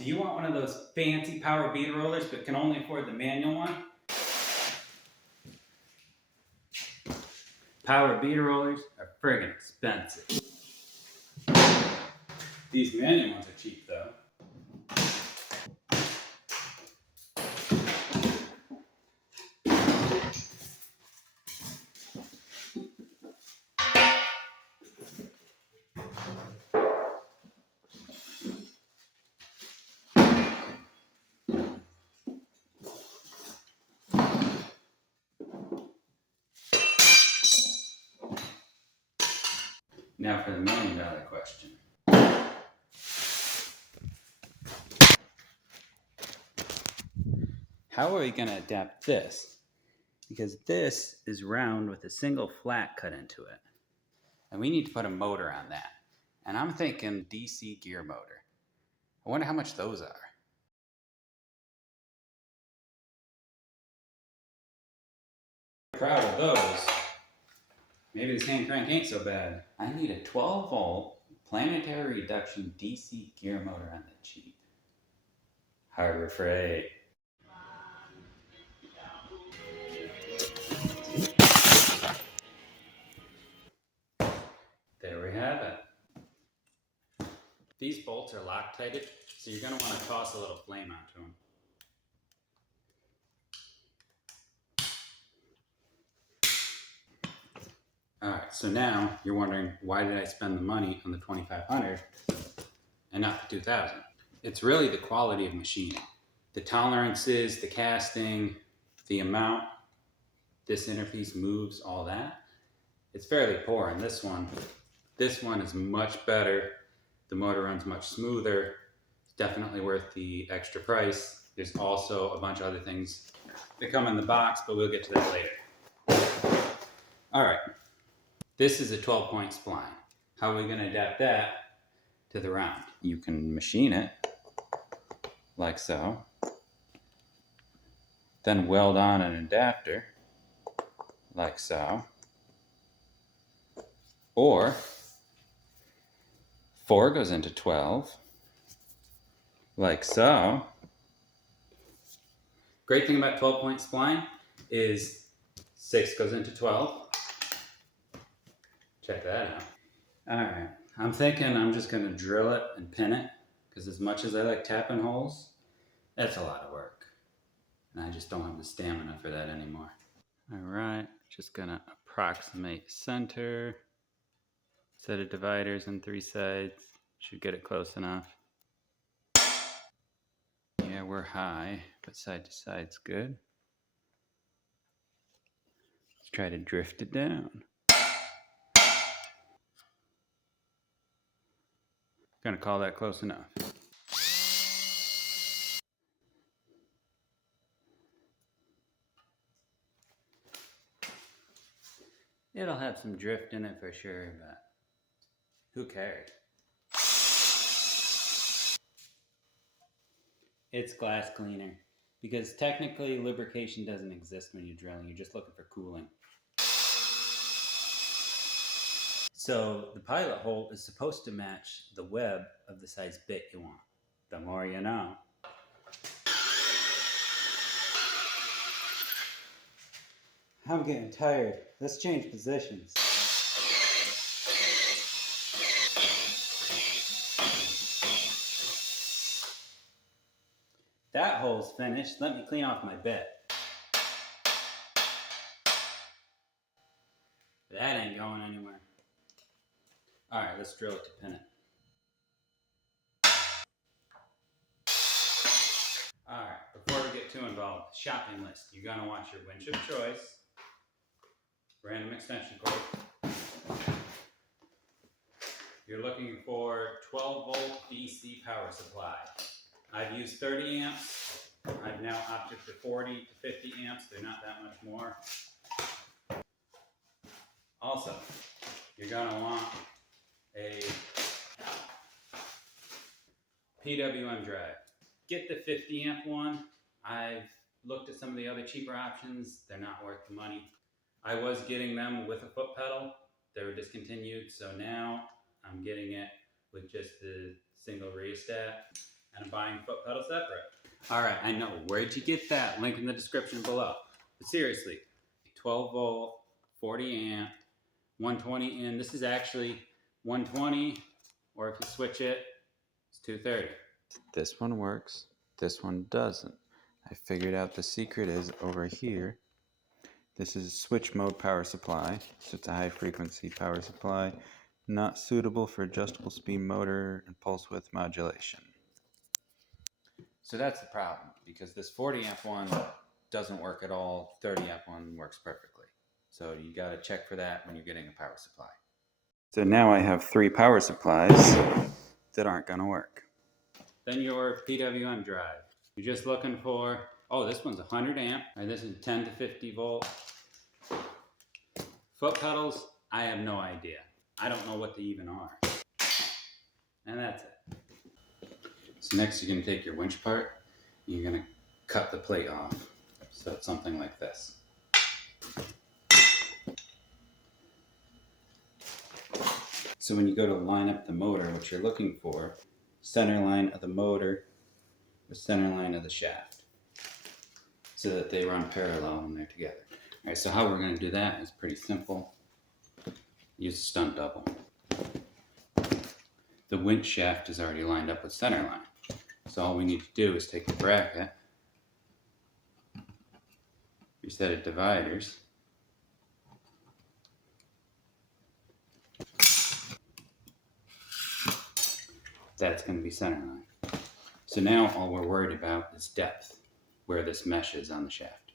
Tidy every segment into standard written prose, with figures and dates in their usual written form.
Do you want one of those fancy power bead rollers but can only afford the manual one? Power bead rollers are friggin' expensive. These manual ones are cheap though. Now for the $1 million question. How are we going to adapt this? Because this is round with a single flat cut into it. And we need to put a motor on that. And I'm thinking DC gear motor. I wonder how much those are. Proud of those. Maybe this hand crank ain't so bad. I need a 12-volt planetary reduction DC gear motor on the cheap. Harbor Freight. There we have it. These bolts are Loctited, so you're going to want to toss a little flame onto them. Alright, so now you're wondering, why did I spend the money on the 2500 and not the 2000? It's really the quality of machining. The tolerances, the casting, the amount this interpiece moves, all that. It's fairly poor, and this one is much better. The motor runs much smoother. It's definitely worth the extra price. There's also a bunch of other things that come in the box, but we'll get to that later. Alright. This is a 12-point spline. How are we going to adapt that to the round? You can machine it like so, then weld on an adapter like so, or 4 goes into 12 like so. Great thing about 12-point spline is 6 goes into 12. Check that out. Alright, I'm thinking I'm just going to drill it and pin it, because as much as I like tapping holes, that's a lot of work. And I just don't have the stamina for that anymore. Alright, just going to approximate center. Set of dividers on 3 sides. Should get it close enough. Yeah, we're high, but side to side's good. Let's try to drift it down. Gonna call that close enough. It'll have some drift in it for sure, but who cares? It's glass cleaner, because technically lubrication doesn't exist when you're drilling. You're just looking for cooling. So the pilot hole is supposed to match the web of the size bit you want. The more you know. I'm getting tired. Let's change positions. That hole's finished. Let me clean off my bit. That ain't going anywhere. Alright, let's drill it to pin it. Alright, before we get too involved, shopping list. You're going to want your winch of choice, random extension cord. You're looking for 12-volt DC power supply. I've used 30 amps. I've now opted for 40 to 50 amps. They're not that much more. Also, you're going to want a PWM drive. Get the 50 amp one. I've looked at some of the other cheaper options. They're not worth the money. I was getting them with a foot pedal. They were discontinued, so now I'm getting it with just the single rheostat. and I'm buying foot pedal separate. All right, I know. Where'd you get that? Link in the description below. But seriously, 12 volt, 40 amp, 120 in. This is actually 120, or if you switch it, it's 230. This one works. This one doesn't. I figured out the secret is over here. This is a switch mode power supply, so it's a high frequency power supply, not suitable for adjustable speed motor and pulse width modulation. So that's the problem, because this 40 amp one doesn't work at all, 30 amp one works perfectly. So you got to check for that when you're getting a power supply. So now I have 3 power supplies that aren't going to work. Then your PWM drive. You're just looking for, oh, this one's 100 amp, and this is 10 to 50 volt. Foot pedals, I have no idea. I don't know what they even are. And that's it. So next you're going to take your winch part, and you're going to cut the plate off. So it's something like this. So when you go to line up the motor, what you're looking for, center line of the motor, the center line of the shaft, so that they run parallel when they're together. All right, so how we're going to do that is pretty simple. Use a stunt double. The winch shaft is already lined up with center line. So all we need to do is take the bracket, your set of dividers, that's going to be center line. So now all we're worried about is depth, where this mesh is on the shaft.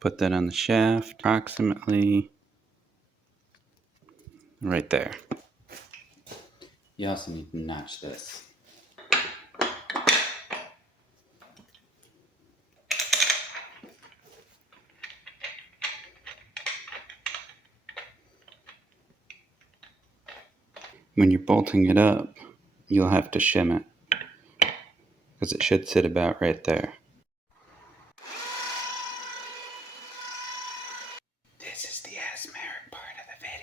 Put that on the shaft, approximately right there. You also need to notch this. When you're bolting it up, you'll have to shim it, because it should sit about right there. This is the asthmatic part of the video.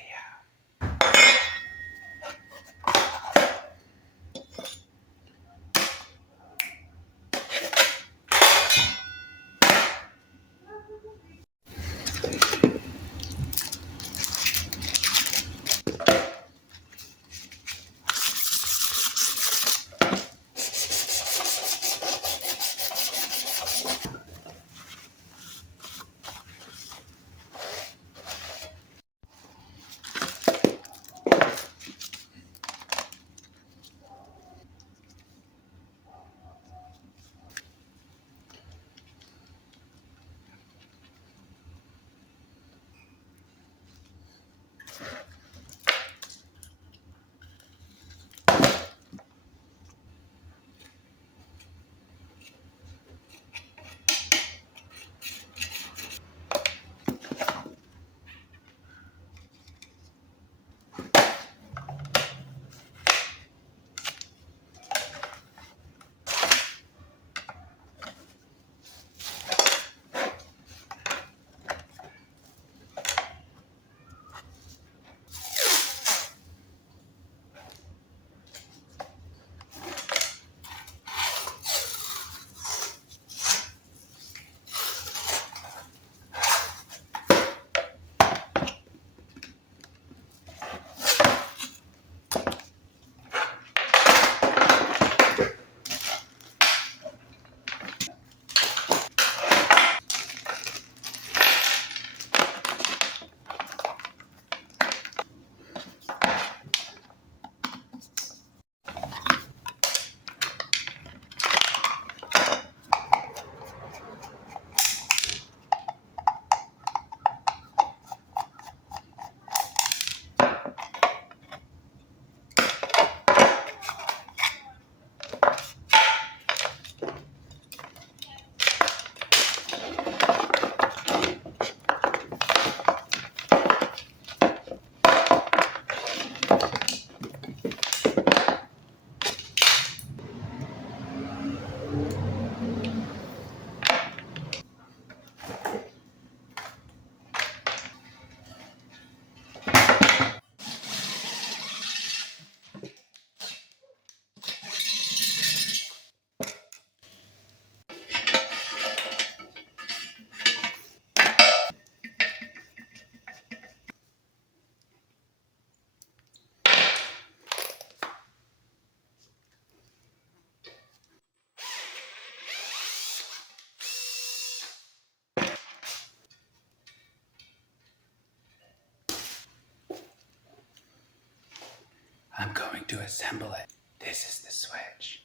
I'm going to assemble it. This is the switch.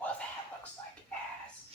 Well, that looks like ass.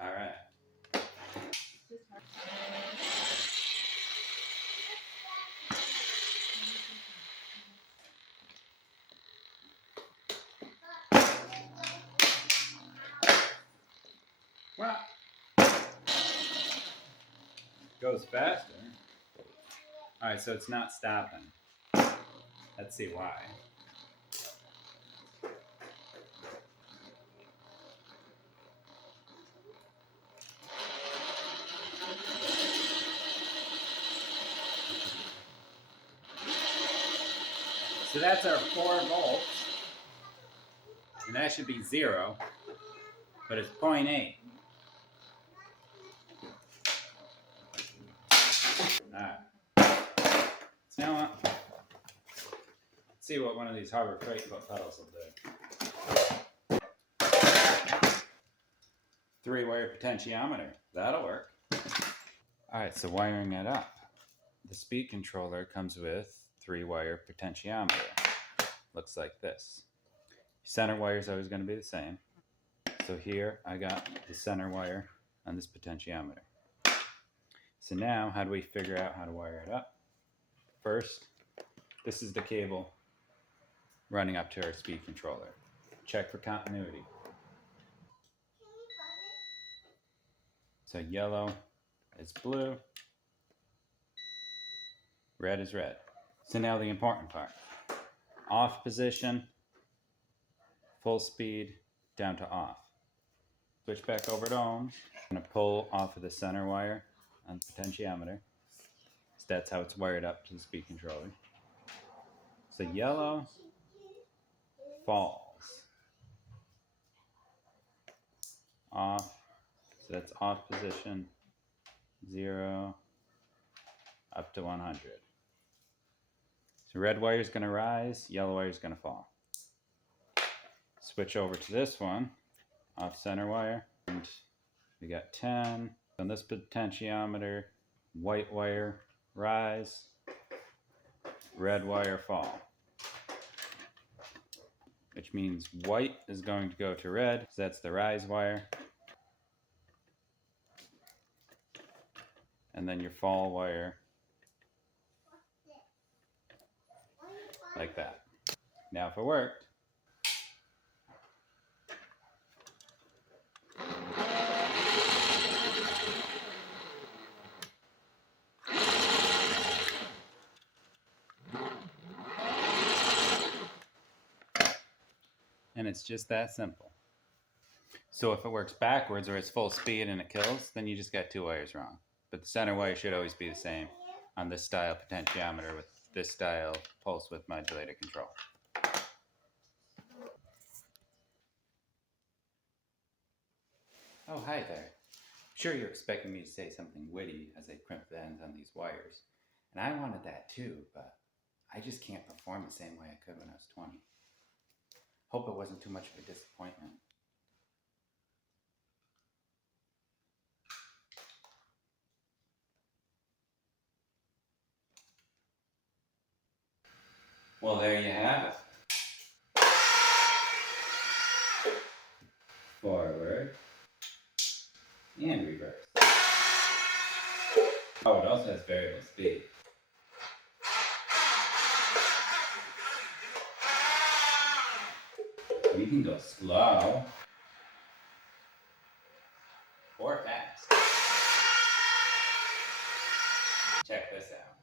All right. Well, goes faster. All right, so it's not stopping. Let's see why. So that's our 4 volts, and that should be 0, but it's 0.8. All right. So now, let's see what one of these Harbor Freight foot pedals will do. 3-wire potentiometer. That'll work. All right, so wiring it up. The speed controller comes with 3-wire potentiometer. Looks like this. Center wire is always going to be the same. So here I got the center wire on this potentiometer. So now, how do we figure out how to wire it up? First, this is the cable running up to our speed controller. Check for continuity. So yellow is blue, red is red. So now the important part. Off position, full speed, down to off. Switch back over to ohms. I'm going to pull off of the center wire on the potentiometer. So that's how it's wired up to the speed controller. So yellow falls. Off. So that's off position, 0 up to 100. So red wire is going to rise, yellow wire is going to fall. switch over to this one, off center wire, and we got 10 on this potentiometer, white wire rise, red wire fall. Which means white is going to go to red, so that's the rise wire. And then your fall wire, like that. Now if it worked, and it's just that simple. So if it works backwards or it's full speed and it kills, then you just got 2 wires wrong. But the center wire should always be the same on this style potentiometer with this style pulse width modulator control. Oh, hi there. I'm sure you're expecting me to say something witty as I crimp the ends on these wires. And I wanted that too, but I just can't perform the same way I could when I was 20. Hope it wasn't too much of a disappointment. Well, there you have it. Forward and reverse. Oh, it also has variable speed. You can go slow or fast. Check this out.